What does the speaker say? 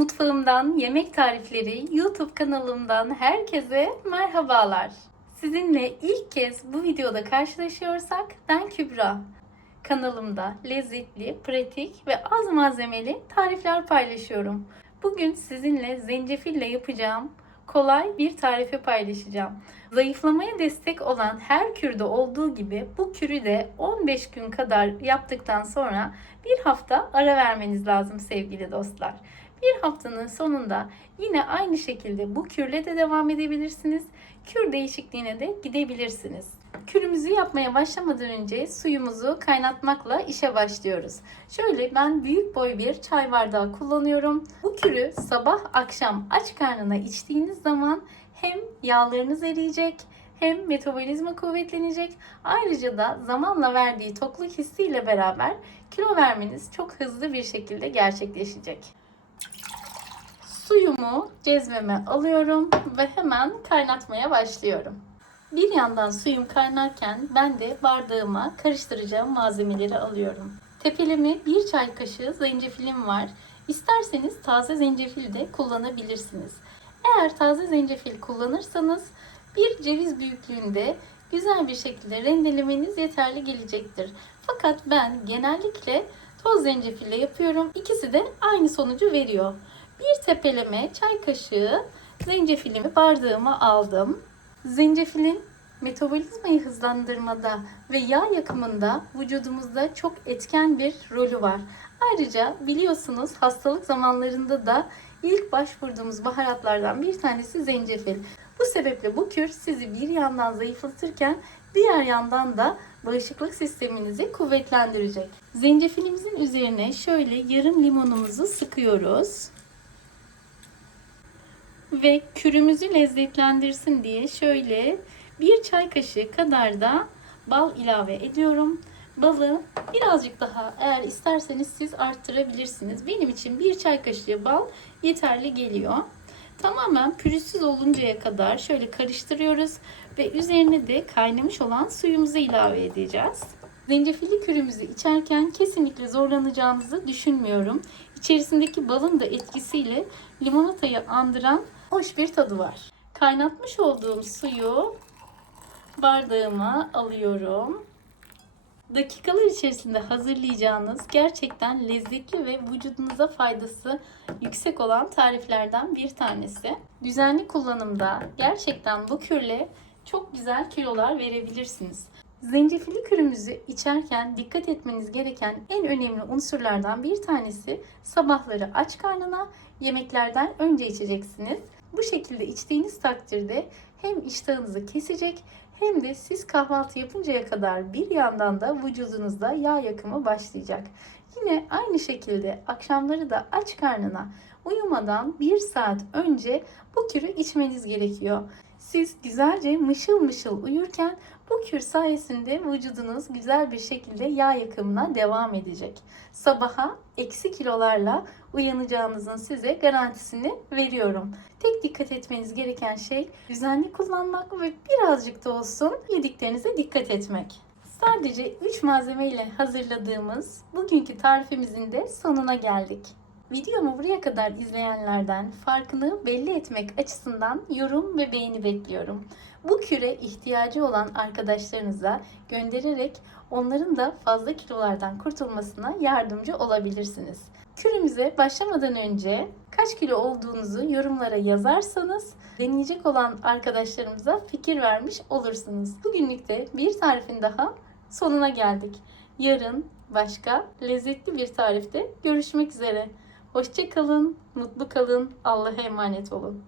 Mutfağımdan Yemek Tarifleri YouTube kanalımdan herkese merhabalar. Sizinle ilk kez bu videoda karşılaşıyorsak ben Kübra. Kanalımda lezzetli, pratik ve az malzemeli tarifler paylaşıyorum. Bugün sizinle zencefille yapacağım kolay bir tarifi paylaşacağım. Zayıflamaya destek olan her kürde olduğu gibi bu kürü de 15 gün kadar yaptıktan sonra bir hafta ara vermeniz lazım sevgili dostlar. Bir haftanın sonunda yine aynı şekilde bu kürle de devam edebilirsiniz. Kür değişikliğine de gidebilirsiniz. Kürümüzü yapmaya başlamadan önce suyumuzu kaynatmakla işe başlıyoruz. Şöyle ben büyük boy bir çay bardağı kullanıyorum. Bu kürü sabah akşam aç karnına içtiğiniz zaman hem yağlarınız eriyecek hem metabolizma kuvvetlenecek. Ayrıca da zamanla verdiği tokluk hissiyle beraber kilo vermeniz çok hızlı bir şekilde gerçekleşecek. Suyumu cezveme alıyorum ve hemen kaynatmaya başlıyorum. Bir yandan suyum kaynarken ben de bardağıma karıştıracağım malzemeleri alıyorum. Tepeleme bir çay kaşığı zencefilim var. İsterseniz taze zencefil de kullanabilirsiniz. Eğer taze zencefil kullanırsanız bir ceviz büyüklüğünde güzel bir şekilde rendelemeniz yeterli gelecektir. Fakat ben genellikle toz zencefille yapıyorum. İkisi de aynı sonucu veriyor. Bir tepeleme çay kaşığı zencefilimi bardağıma aldım. Zencefilin metabolizmayı hızlandırmada ve yağ yakımında vücudumuzda çok etken bir rolü var. Ayrıca biliyorsunuz hastalık zamanlarında da ilk başvurduğumuz baharatlardan bir tanesi zencefil. Bu sebeple bu kür sizi bir yandan zayıflatırken diğer yandan da bağışıklık sisteminizi kuvvetlendirecek. Zencefilimizin üzerine şöyle yarım limonumuzu sıkıyoruz ve kürümüzü lezzetlendirsin diye şöyle bir çay kaşığı kadar da bal ilave ediyorum. Balı birazcık daha eğer isterseniz siz arttırabilirsiniz. Benim için bir çay kaşığı bal yeterli geliyor. Tamamen pürüzsüz oluncaya kadar şöyle karıştırıyoruz ve üzerine de kaynamış olan suyumuzu ilave edeceğiz. Zencefilli kürümüzü içerken kesinlikle zorlanacağınızı düşünmüyorum. İçerisindeki balın da etkisiyle limonatayı andıran hoş bir tadı var. Kaynatmış olduğum suyu bardağıma alıyorum. Dakikalar içerisinde hazırlayacağınız gerçekten lezzetli ve vücudunuza faydası yüksek olan tariflerden bir tanesi. Düzenli kullanımda gerçekten bu kürle çok güzel kilolar verebilirsiniz. Zencefilli kürümüzü içerken dikkat etmeniz gereken en önemli unsurlardan bir tanesi sabahları aç karnına yemeklerden önce içeceksiniz. Bu şekilde içtiğiniz takdirde hem iştahınızı kesecek hem de siz kahvaltı yapıncaya kadar bir yandan da vücudunuzda yağ yakımı başlayacak. Yine aynı şekilde akşamları da aç karnına uyumadan bir saat önce bu kürü içmeniz gerekiyor. Siz güzelce mışıl mışıl uyurken bu kür sayesinde vücudunuz güzel bir şekilde yağ yakımına devam edecek. Sabaha eksi kilolarla uyanacağınızın size garantisini veriyorum. Tek dikkat etmeniz gereken şey düzenli kullanmak ve birazcık da olsun yediklerinize dikkat etmek. Sadece 3 malzeme ile hazırladığımız bugünkü tarifimizin de sonuna geldik. Videomu buraya kadar izleyenlerden farkını belli etmek açısından yorum ve beğeni bekliyorum. Bu küre ihtiyacı olan arkadaşlarınıza göndererek onların da fazla kilolardan kurtulmasına yardımcı olabilirsiniz. Kürümüze başlamadan önce kaç kilo olduğunuzu yorumlara yazarsanız deneyecek olan arkadaşlarımıza fikir vermiş olursunuz. Bugünlük de bir tarifin daha sonuna geldik. Yarın başka lezzetli bir tarifte görüşmek üzere. Hoşça kalın, mutlu kalın, Allah'a emanet olun.